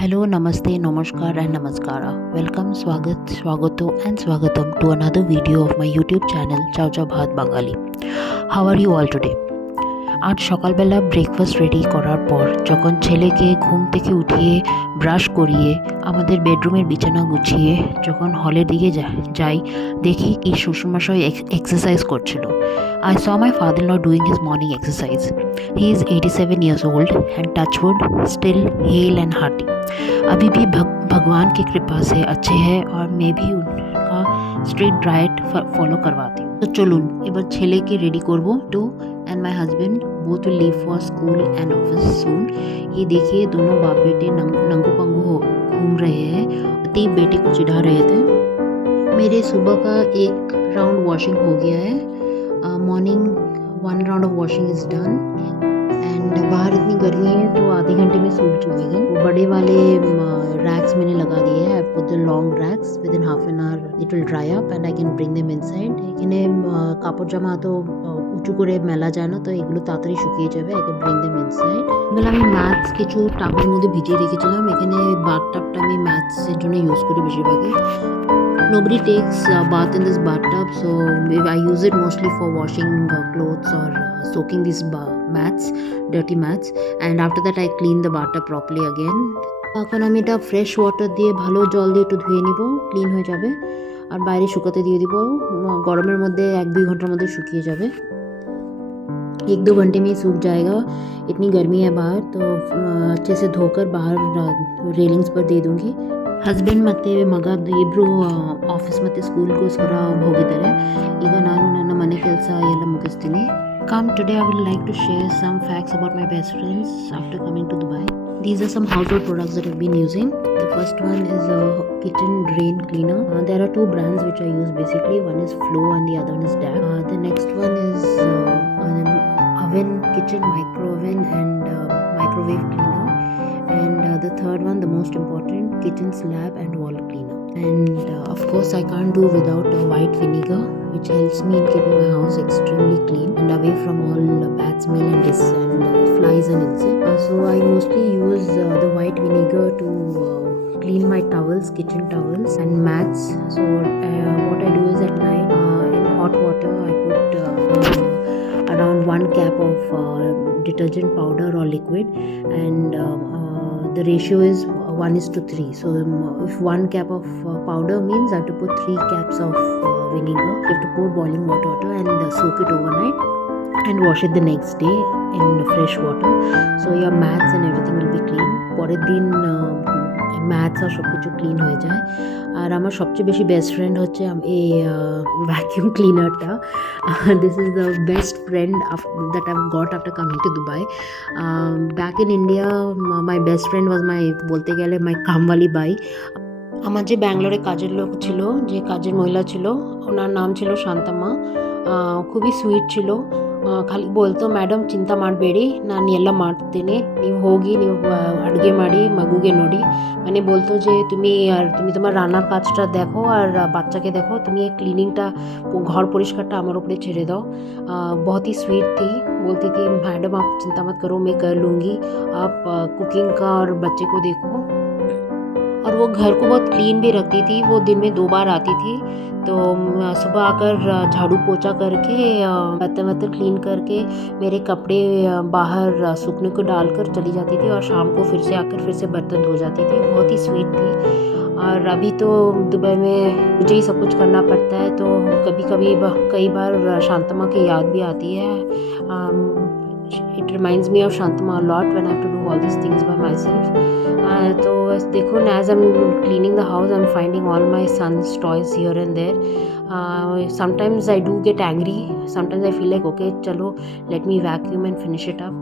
Hello, namaste, namaskar and namaskara. Welcome, swagato and swagatam to another video of my YouTube channel Chow Chow Bhat Bengali. How are you all today? আজ সকালবেলা breakfast ready করার পর যখন ছেলেকে ঘুম থেকে উঠিয়ে ব্রাশ করিয়ে আমাদের বেডরুমের বিছানা গুছিয়ে যখন হলের দিকে যাই দেখি কি শ্বশুরমশাই এক্সারসাইজ করছিল। I saw my father-in-law doing his morning exercise. He is 87 years old and touchwood still hale and hearty. अभी भी भगवान की कृपा से अच्छे हैं और मैं भी उनका स्ट्रिक्ट डाइट फॉलो करवाती हूँ। तो चलून এবার ছেলেকে রেডি করব to and my husband both will leave for school and office soon. ये देखिए दोनों बाप बेटे नंगू पंगू हो घूम रहे हैं। तीन बेटे को चिढ़ा रहे थे। मेरे सुबह का एक राउंड वॉशिंग हो गया है। Morning 1 round of washing is done and बाहर इतनी गर्मी है तो आधे घंटे में सूख चुकेगा। वो बड़े वाले रैक्स मैंने लगा दिए हैं। I put the long racks within half an hour it will dry up and I can bring them inside. এখানে কাপড় জামা তো উঁচু করে মেলা যায় না, তো এগুলো তাড়াতাড়ি শুকিয়ে যাবে। I can bring them inside. এগুলো আমি ম্যাথস কিছু টাবের মধ্যে ভিজিয়ে রেখেছিলাম। এখানে বাথটাবটা আমি ম্যাথসের জন্য ইউজ করি বেশিরভাগই। Nobody takes bath in this bathtub, so I use it mostly for washing clothes or soaking these mats, dirty mats, and after that I clean the bathtub properly again. এখন আমি এটা ফ্রেশ ওয়াটার দিয়ে ভালো জল দিয়ে একটু ধুয়ে নিব, ক্লিন হয়ে যাবে। আর বাইরে শুকাতে দিয়ে দিব। গরমের মধ্যে 1-2 ঘন্টার মধ্যে শুকিয়ে যাবে। 1-2 घंटे में सूख जाएगा। इतनी गर्मी है बाहर, तो अच्छे से धोकर बाहर रेलिंग्स पर दे दूँगी। ಹಸ್ಬೆಂಡ್ ಮತ್ತು ಮಗ ಇಬ್ಬರು ಆಫೀಸ್ ಮತ್ತು ಸ್ಕೂಲ್ಗೋಸ್ಕರ ಹೋಗಿದ್ದಾರೆ. ಈಗ ನಾನು ನನ್ನ ಮನೆ ಕೆಲಸ ಎಲ್ಲ ಮುಗಿಸ್ತೀನಿ. Today I would like to share some facts about my best friends after coming to Dubai. These are some household products that I've been using. The first one is a kitchen drain cleaner. There are 2 brands which I use basically. One is Flow and the other one is DAC. The next one is an oven, kitchen micro oven and microwave cleaner. And the third one, the most important, kitchen slab and wall cleaner. And of course I can't do without a white vinegar, which helps me in keeping my house extremely clean and away from all bad smell and flies and insects. So I mostly use the white vinegar to clean my towels, kitchen towels and mats. So what I do is at night in hot water I put around 1 cap of detergent powder or liquid, and the ratio is 1:3. So if 1 cap of powder means I have to put 3 caps of vinegar. You have to pour boiling water and soak it overnight and wash it the next day in fresh water. So your mats and everything will be clean. পরের দিন maths আর সব কিছু clean হয়ে যায়। আর আমার সবচেয়ে বেশি best friend হচ্ছে এই ভ্যাকিউম ক্লিনারটা। This is the best friend that I got after coming to Dubai. Back in India my best friend was my, বলতে গেলে মাই কামওয়ালি বাই। আমার যে ব্যাঙ্গালোরে কাজের লোক ছিল, যে কাজের মহিলা ছিল, ওনার নাম ছিল ಶಾಂತಮ್ಮ। খুবই সুইট ছিল। ಖಾಲಿ ಬೋಲ್ತು ಮೇಡಮ್ ಚಿಂತೆ ಮಾಡಬೇಡಿ, ನಾನು ಎಲ್ಲ ಮಾಡ್ತೇನೆ, ನೀವು ಹೋಗಿ ನೀವು ಅಡುಗೆ ಮಾಡಿ ಮಗುಗೆ ನೋಡಿ। মানে বলতো যে তুমি তোমার রান্নার কাজটা দেখো আর বাচ্চাকে দেখো, তুমি এই ক্লিনিংটা ঘর পরিষ্কারটা আমার উপরে ছেড়ে দাও। बहुत ही स्वीट थी। बोलती थी मैडम आप चिंता मत करो, मैं कर लूँगी, आप कुकिंग का और बच्चे को देखो। और वो घर को बहुत क्लीन भी रखती थी। वो दिन में 2 बार आती थी, तो सुबह आकर झाड़ू पोछा करके बर्तन क्लीन करके मेरे कपड़े बाहर सूखने को डालकर चली जाती थी और शाम को फिर से आकर फिर से बर्तन धो जाती थी। बहुत ही स्वीट थी। और अभी तो दुबई में मुझे ही सब कुछ करना पड़ता है, तो कई बार शांतमा की याद भी आती है। It reminds me of Shantama a lot when I have to do all these things by myself. तो देखो, as I'm cleaning the house, I'm finding all my son's toys here and there. Sometimes I do get angry. Sometimes I feel like, okay, chalo, let me vacuum and finish it up.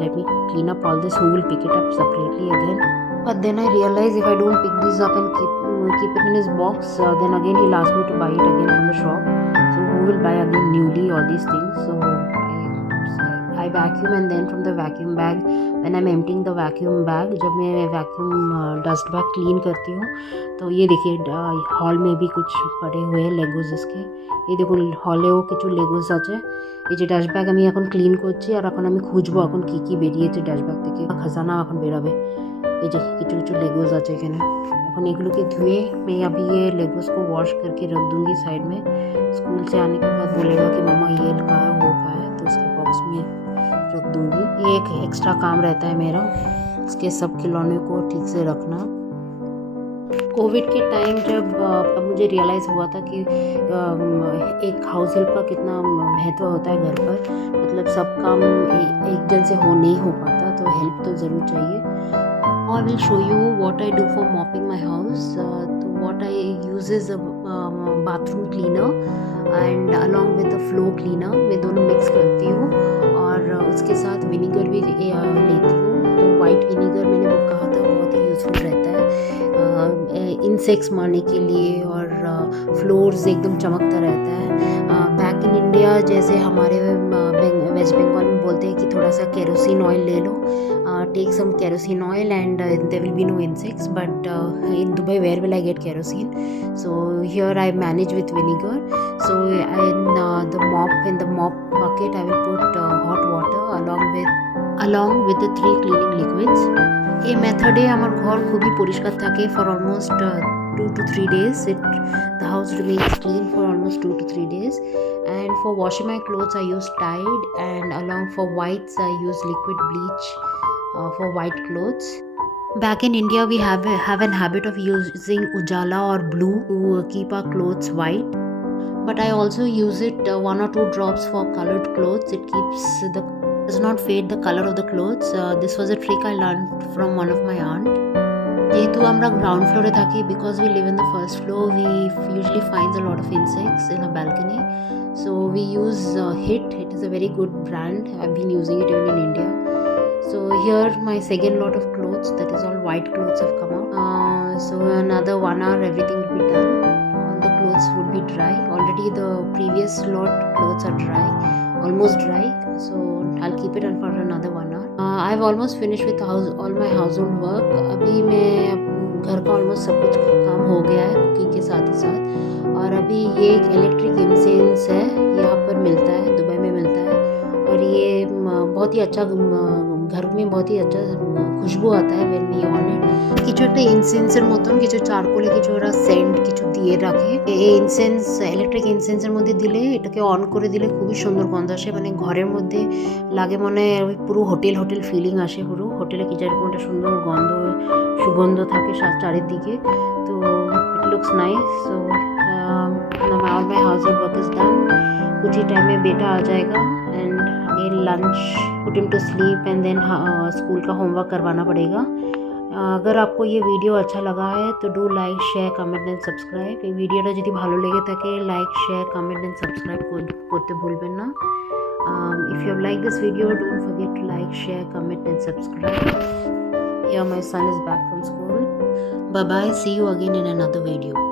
Let me clean up all this. Who will pick it up separately again? But then I realize if I don't pick this up and keep it in his box, then again he'll ask me to buy it again from the shop. So who will buy again newly all these things? So I vacuum, and then from the vacuum bag, when I'm emptying the vacuum bag, जब मैं vacuum dust bag clean करती हूँ, तो ये देखिए hall में भी कुछ पड़े हुए हैं लेगोज इसके। এই দেখুন হলেও কিছু লেগোস আছে। এই যে ডাস্ট ব্যাগ আমি এখন ক্লিন করছি, আর এখন আমি খুঁজবো এখন কী কী বেরিয়েছে ডাস্ট ব্যাগ থেকে। খাজানা এখন বেরাবে। এই যে কিছু কিছু লেগোস আছে এখানে। এখন এগুলোকে ধুয়ে मैं अभी ये लेगोस को वॉश करके रख दूँगी साइड में। स्कूल से आने के बाद बोलेगा कि मम्मा ये कहाँ है वो कहाँ है, तो उसके बॉक्स में रख दूँगी। ये एक एक्स्ट्रा काम रहता है मेरा, इसके सब खिलौने को ठीक से रखना। कोविड के टाइम जब मुझे रियलाइज़ हुआ था कि एक हाउस हेल्प का कितना महत्व होता है घर पर, मतलब सब काम एक जन से नहीं हो पाता, तो हेल्प तो ज़रूर चाहिए। I will show you what I do for mopping my house. So what I use is a bathroom cleaner and along with the floor cleaner, मैं दोनों मिक्स करती हूँ और उसके साथ विनीगर भी लेती हूँ। तो वाइट विनीगर मैंने वो कहा था बहुत ही यूज़फुल रहता है इंसेक्ट्स मारने के लिए, और फ्लोर्स एकदम चमकता रहता है। बैक इन इंडिया जैसे हमारे वेस्ट बंगाल में बोलते हैं कि थोड़ा सा केरोसिन ऑयल ले लो, take some kerosene oil and there will be no insects, but in Dubai where will I get kerosene? So here I manage with vinegar. So in the mop bucket I will put hot water along with the 3 cleaning liquids. এই মেথডে আমার ঘর খুবই পরিষ্কার থাকে for almost 2 to 3 days. The house remains clean for almost 2 to 3 days. And for washing my clothes I use Tide, and along for whites I use liquid bleach for white clothes. Back in India we have an habit of using Ujala or blue to keep our clothes white, but I also use it 1 or 2 drops for colored clothes. It does not fade the color of the clothes. This was a trick I learned from one of my aunt. যেহেতু আমরা ground ফ্লোরে থাকি, because we live in the first floor, we usually find a lot of insects in a balcony, so we use Hit. It is a very good brand. I've been using it even in India. So here my second lot of clothes, that is all white clothes, have come out. So another 1 hour everything will be done. All the clothes would be dry. Already the previous lot clothes are dry, almost dry. So I'll keep it on for another 1 hour. I've almost finished with all my household work. अभी मैं घर का almost सब कुछ काम हो गया है कुकिंग के साथ ही साथ। और अभी ये एक इलेक्ट्रिक इंसेंस है, यहाँ पर मिलता है, दुबई में मिलता है, और ये बहुत ही अच्छा घर में बहुत ही अच्छा খুশবু आता है when we on it। কিছু একটা ইনসেন্সের মতন কিছু চারকোলে কিছু ওরা সেন্ট কিছু দিয়ে রাখে। এই ইনসেন্স ইলেকট্রিক ইনসেন্সের মধ্যে দিলে, এটাকে অন করে দিলে খুবই সুন্দর গন্ধ আসে, মানে ঘরের মধ্যে লাগে মনে পুরো হোটেল ফিলিং আসে, পুরো হোটেলে কি যেরকম একটা সুন্দর সুগন্ধ থাকে চারিদিকে। তো it looks nice. So all my household work is done. कुछ ही टाइम में बेटा आ जाएगा and again lunch, put him to sleep and then school का होमवर्क करवाना पड़ेगा। अगर आपको ये वीडियो अच्छा लगा है तो do like share comment and subscribe. এই ভিডিওটা যদি ভালো লেগে থাকে like share comment and subscribe করতে ভুলবেন না। If you have liked this video, don't forget to like, share, comment and subscribe. Here my son is back from school. Bye bye, see you again in another video.